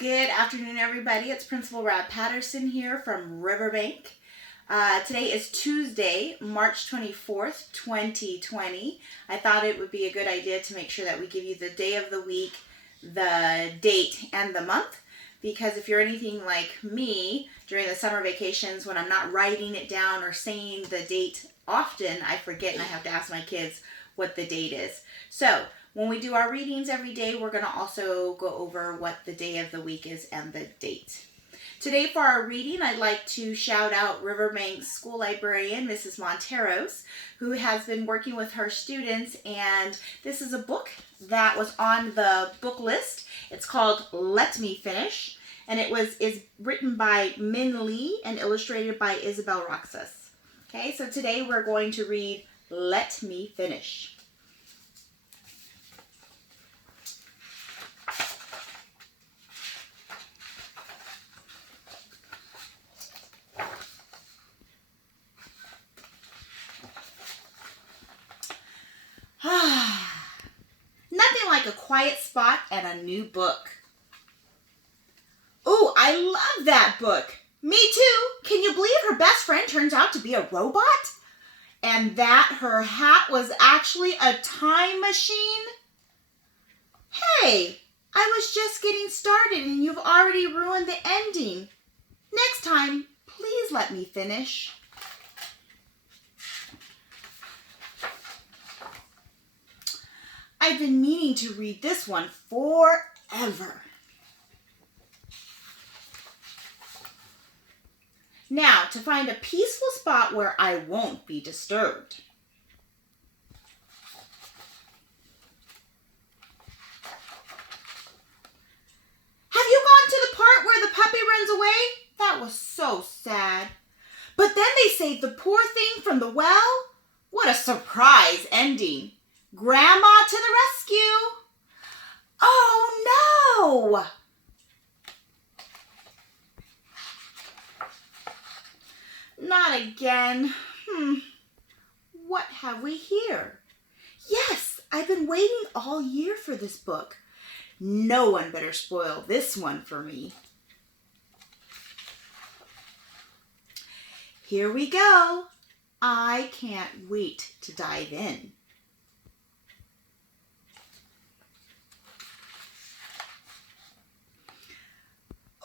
Good afternoon, everybody. It's Principal Rabb-Patterson here from Riverbank. Today is Tuesday, March 24th, 2020. I thought it would be a good idea to make sure that we give you the day of the week, the date, and the month. Because if you're anything like me, during the summer vacations, when I'm not writing it down or saying the date often, I forget and I have to ask my kids what the date is. So, when we do our readings every day, we're going to also go over what the day of the week is and the date. Today for our reading, I'd like to shout out Riverbank's school librarian, Mrs. Monteros, who has been working with her students, and this is a book that was on the book list. It's called Let Me Finish, and is written by Minh and illustrated by Isabel Roxas. Okay, so today we're going to read Let Me Finish. Nothing like a quiet spot and a new book. Oh, I love that book. Me too. Can you believe her best friend turns out to be a robot? And that her hat was actually a time machine? Hey, I was just getting started and you've already ruined the ending. Next time, please let me finish. I've been meaning to read this one forever. Now, to find a peaceful spot where I won't be disturbed. Have you gone to the part where the puppy runs away? That was so sad. But then they saved the poor thing from the well? What a surprise ending. Grandma to the rescue! Oh no! Not again. What have we here? Yes, I've been waiting all year for this book. No one better spoil this one for me. Here we go. I can't wait to dive in.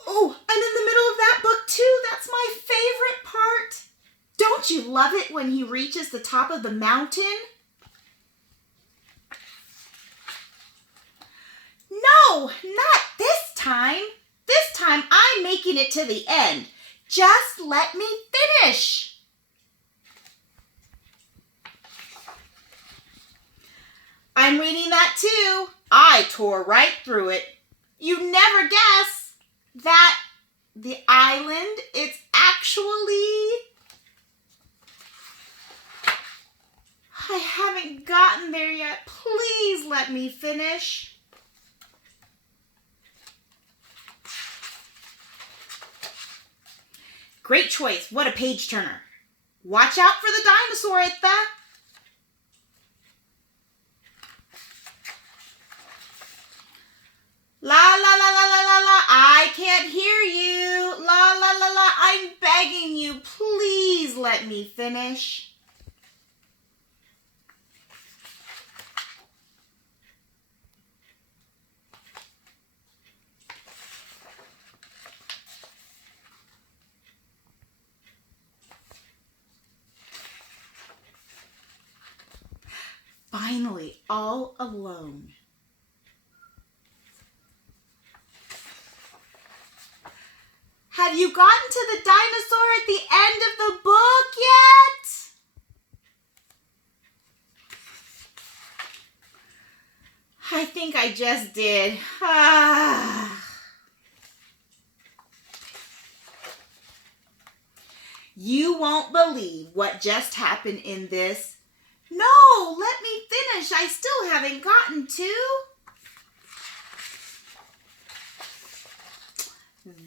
Oh, I'm in the middle of that book too. That's my favorite part. Don't you love it when he reaches the top of the mountain? No, not this time. This time I'm making it to the end. Just let me finish. I'm reading that too. I tore right through it. You never guess that the island, it's actually... I haven't gotten there yet. Please let me finish. Great choice. What a page turner. Watch out for the dinosaur, Itha. La la la la la la la, I can't hear you. La la la la, I'm begging you, please let me finish. Finally, all alone. Have you gotten to the dinosaur at the end of the book yet? I think I just did. You won't believe what just happened in this. No, let me finish. I still haven't gotten to.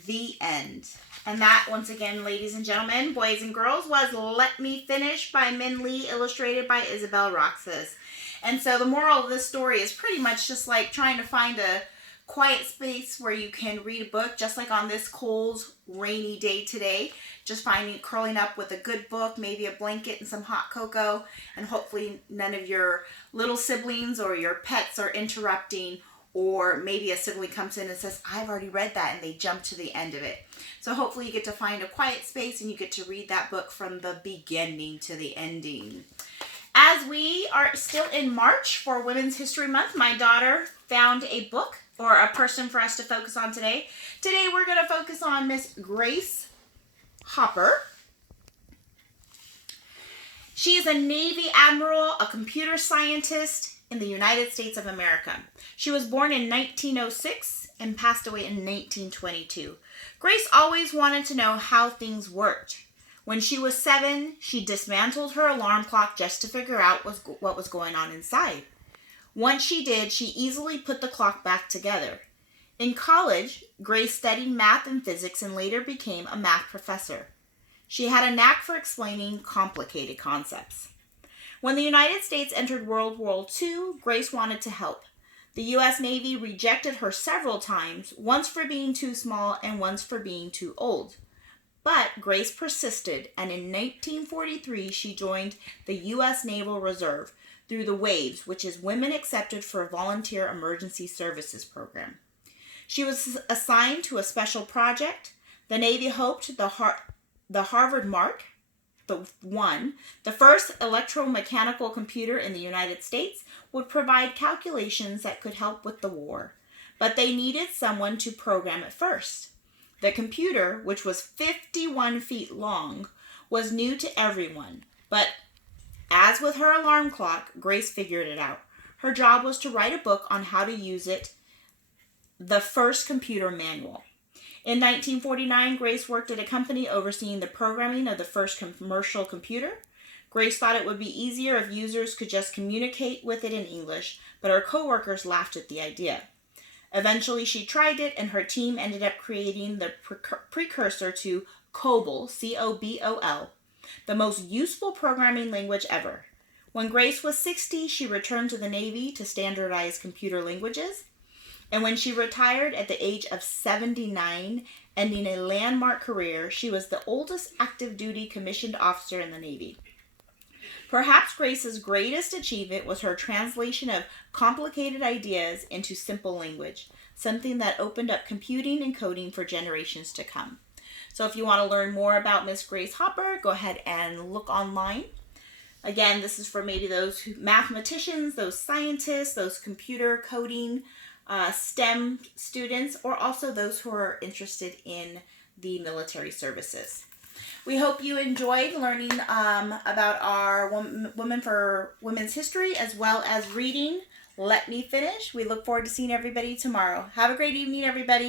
The end. And that, once again, ladies and gentlemen, boys and girls, was Let Me Finish by Minh, illustrated by Isabel Roxas. And so the moral of this story is pretty much just like trying to find a quiet space where you can read a book, just like on this cold, rainy day today. Just curling up with a good book, maybe a blanket and some hot cocoa, and hopefully none of your little siblings or your pets are interrupting, or maybe a sibling comes in and says, I've already read that, and they jump to the end of it. So hopefully you get to find a quiet space and you get to read that book from the beginning to the ending. As we are still in March for Women's History Month, my daughter found a book or a person for us to focus on today. Today we're going to focus on Miss Grace Hopper. She is a Navy Admiral, a computer scientist in the United States of America. She was born in 1906 and passed away in 1922. Grace always wanted to know how things worked. When she was 7, she dismantled her alarm clock just to figure out what was going on inside. Once she did, she easily put the clock back together. In college, Grace studied math and physics and later became a math professor. She had a knack for explaining complicated concepts. When the United States entered World War II, Grace wanted to help. The U.S. Navy rejected her several times, once for being too small and once for being too old. But Grace persisted, and in 1943 she joined the U.S. Naval Reserve through the WAVES, which is Women Accepted for Volunteer Emergency Services Program. She was assigned to a special project. The Navy hoped the Harvard Mark, the first electromechanical computer in the United States, would provide calculations that could help with the war. But they needed someone to program it first. The computer, which was 51 feet long, was new to everyone. But as with her alarm clock, Grace figured it out. Her job was to write a book on how to use it, the first computer manual. In 1949, Grace worked at a company overseeing the programming of the first commercial computer. Grace thought it would be easier if users could just communicate with it in English, but her coworkers laughed at the idea. Eventually, she tried it, and her team ended up creating the precursor to COBOL, C-O-B-O-L, the most useful programming language ever. When Grace was 60, she returned to the Navy to standardize computer languages. And when she retired at the age of 79, ending a landmark career, she was the oldest active duty commissioned officer in the Navy. Perhaps Grace's greatest achievement was her translation of complicated ideas into simple language, something that opened up computing and coding for generations to come. So if you want to learn more about Miss Grace Hopper, go ahead and look online. Again, this is for maybe those mathematicians, those scientists, those computer coding, STEM students, or also those who are interested in the military services. We hope you enjoyed learning about our Women for Women's History, as well as reading Let Me Finish. We look forward to seeing everybody tomorrow. Have a great evening, everybody.